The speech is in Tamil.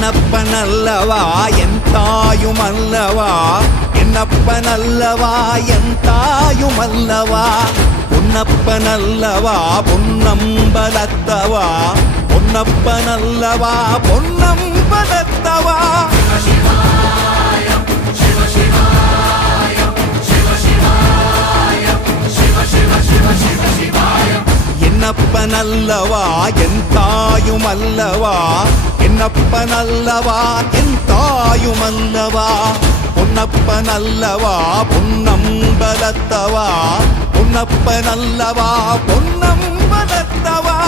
என்னப்பனல்லவா என் தாயுமல்லவா என்னப்பனல்லவா என் தாயுமல்லவா பொன்னப்பனல்லவா பொன்னம்பலத்தவா பொன்னப்பனல்லவா பொன்னம்பலத்தவா என்னப்பனல்லவா என் தாயுமல்லவா என்னப்பனல்லவா என் தாயுமல்லவா பொன்னப்பனல்லவா பொன்னம்பலத்தவா பொன்னப்பனல்லவா பொன்னம்பலத்தவா